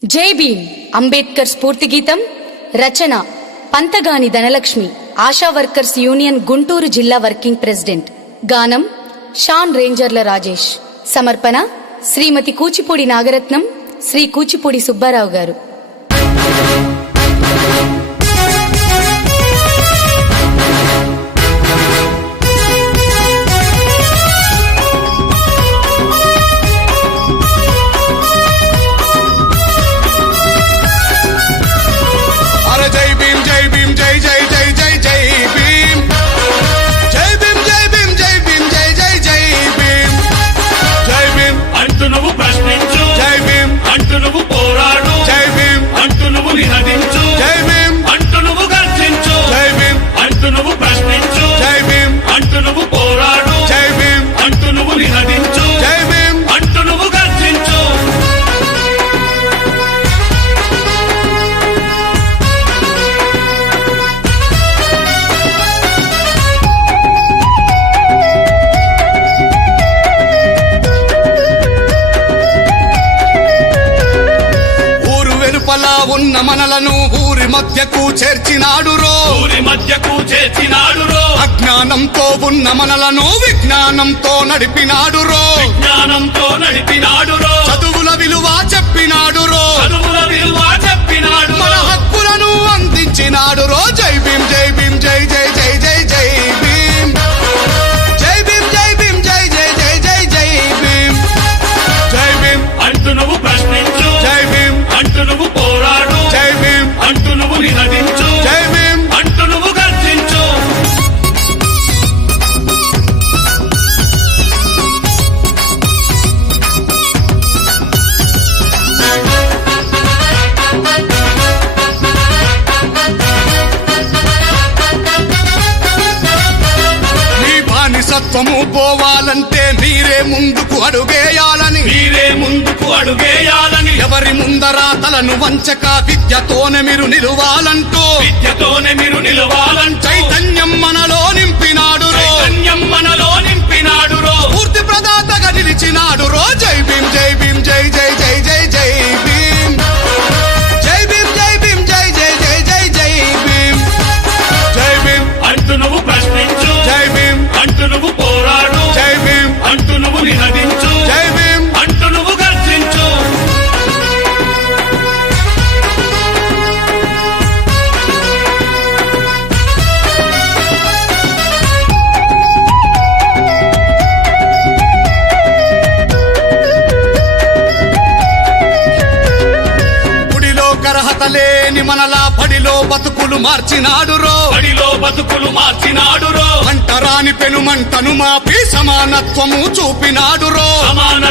జై భీమ్ అంబేద్కర్ స్ఫూర్తి గీతం రచన పంతగాని ధనలక్ష్మి ఆశా వర్కర్స్ యూనియన్ గుంటూరు జిల్లా వర్కింగ్ ప్రెసిడెంట్. గానం షాన్ రేంజర్ల రాజేష్. సమర్పణ శ్రీమతి కూచిపూడి నాగరత్నం, శ్రీ కూచిపూడి సుబ్బారావు గారు. ఉన్న మనలను ఊరి మధ్యకు చేర్చినాడురో, అజ్ఞానంతో ఉన్న మనలను విజ్ఞానంతో నడిపినాడురో, చదువుల విలువ చెప్పినాడురో, మన హక్కులను అందించినాడురో. జై భీమ్ జై భీమ్ జై జై జై జై జై భీమ్, జై భీమ్ జై భీమ్ జై జై జై జై జై భీమ్. జై భీమ్ అంటూ నువ్వు ప్రశ్నించు, జై భీమ్ అంటూ నువ్వు పోరాడు, జై భీమ్ అంటూ నువ్వు నినదించు, జై భీమ్ అంటూ నువ్వు గర్జించు. సత్వము పోవాలంటే మీరే ముందుకు అడుగేయాలని, మీరే ముందుకు అడుగేయాలని, ఎవరి ముందర తలను వంచక విద్యతోనే మీరు నిలువాలంటూ, విద్యతోనే మీరు నిలవాలంటూ చైతన్యం మనలో నింపినాడు, చైతన్యం మనలో నింపినాడు, పూర్తి ప్రదాతగా నిలిచినాడు రో. జై భీమ్ జై భీమ్ జై జై జై జై జై భీమ్, జై భీమ్ జై భీమ్ జై జై జై జై జై భీమ్. జై భీమ్ అంటూ నువ్వు ప్రశ్నించు, జై భీమ్ అంటూ నువ్వు పోరాడు, జై భీమ్ అంటూ నువ్వు నినదించు, జై భీమ్ అంటూ నువ్వు గర్జించు. అర్హత లేని మనలా బడిలో బతుకులు మార్చినాడు రో, బడిలో బతుకులు మార్చినాడు రో, అంటరాని పెనుమంటను మాపి సమానత్వము చూపినాడు రో,